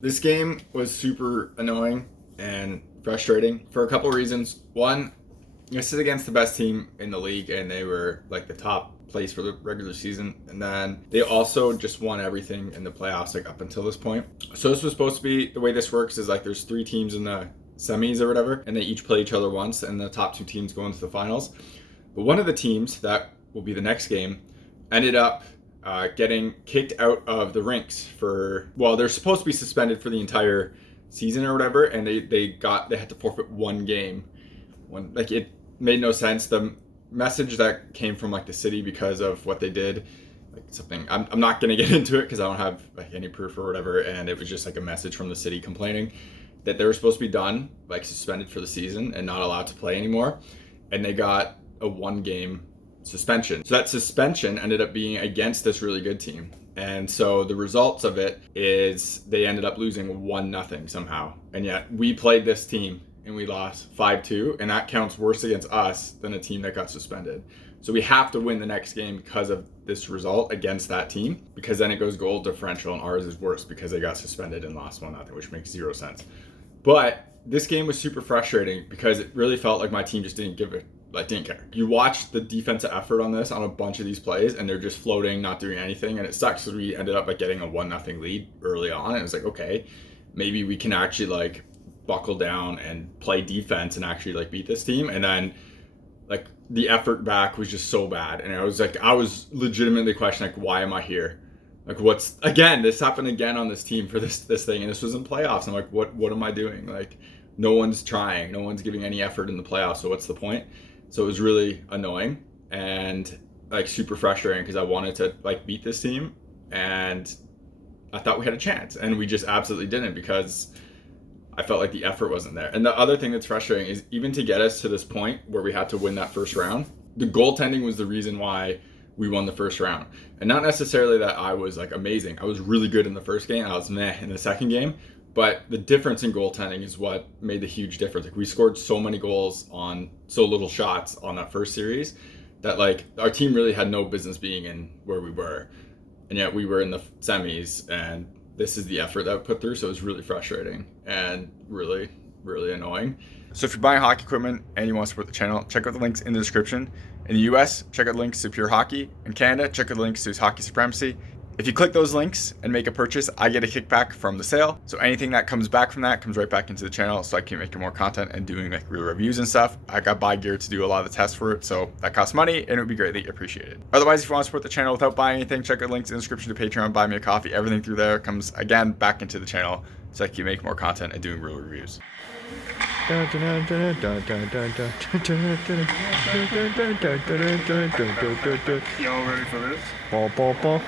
This game was super annoying and frustrating for a couple of reasons. One, this is against the best team in the league, and they were like the top place for the regular season. And then they also just won everything in the playoffs like up until this point. So this was supposed to be, the way this works is like there's 3 teams in the semis or whatever, and they each play each other once, and the top 2 teams go into the finals. But one of the teams that will be the next game ended up getting kicked out of the rinks for, well, they're supposed to be suspended for the entire season or whatever, and they had to forfeit one game. Like, it made no sense. The message that came from like the city because of what they did, like something, I'm not gonna get into it because I don't have like any proof or whatever, and it was just like a message from the city complaining that they were supposed to be done, like suspended for the season and not allowed to play anymore, and they got a 1-game suspension. So that suspension ended up being against this really good team. And so the results of it is they ended up losing 1-0 somehow. And yet we played this team and we lost 5-2, and that counts worse against us than a team that got suspended. So we have to win the next game because of this result against that team, because then it goes goal differential, and ours is worse because they got suspended and lost 1-0, which makes 0 sense. But this game was super frustrating because it really felt like my team just didn't care. You watch the defensive effort on this on a bunch of these plays, and they're just floating, not doing anything, and it sucks because we ended up like getting a 1-0 lead early on, and it was like, okay, maybe we can actually like buckle down and play defense and actually like beat this team. And then like the effort back was just so bad, and I was legitimately questioning like, why am I here? Like, this happened again on this team for this thing, and this was in playoffs. I'm like, what am I doing? Like, no one's trying, no one's giving any effort in the playoffs, so what's the point? So it was really annoying and like super frustrating because I wanted to like beat this team, and I thought we had a chance, and we just absolutely didn't because I felt like the effort wasn't there. And the other thing that's frustrating is, even to get us to this point where we had to win that first round, the goaltending was the reason why we won the first round. And not necessarily that I was like amazing. I was really good in the first game. I was meh in the second game. But the difference in goaltending is what made the huge difference. Like, we scored so many goals on so little shots on that first series that like our team really had no business being in where we were. And yet we were in the semis, and this is the effort that we put through. So it was really frustrating and really, really annoying. So if you're buying hockey equipment and you want to support the channel, check out the links in the description. In the US, check out the links to Pure Hockey. In Canada, check out the links to Hockey Supremacy. If you click those links and make a purchase, I get a kickback from the sale. So anything that comes back from that comes right back into the channel, so I can make more content and doing like real reviews and stuff. I got buy gear to do a lot of the tests for it, so that costs money, and it would be greatly appreciated. Otherwise, if you want to support the channel without buying anything, check out links in the description to Patreon, buy me a coffee. Everything through there comes again back into the channel, so I can make more content and doing real reviews. Y'all ready for this? Ball, ball, ball.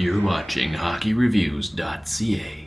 You're watching HockeyReviews.ca.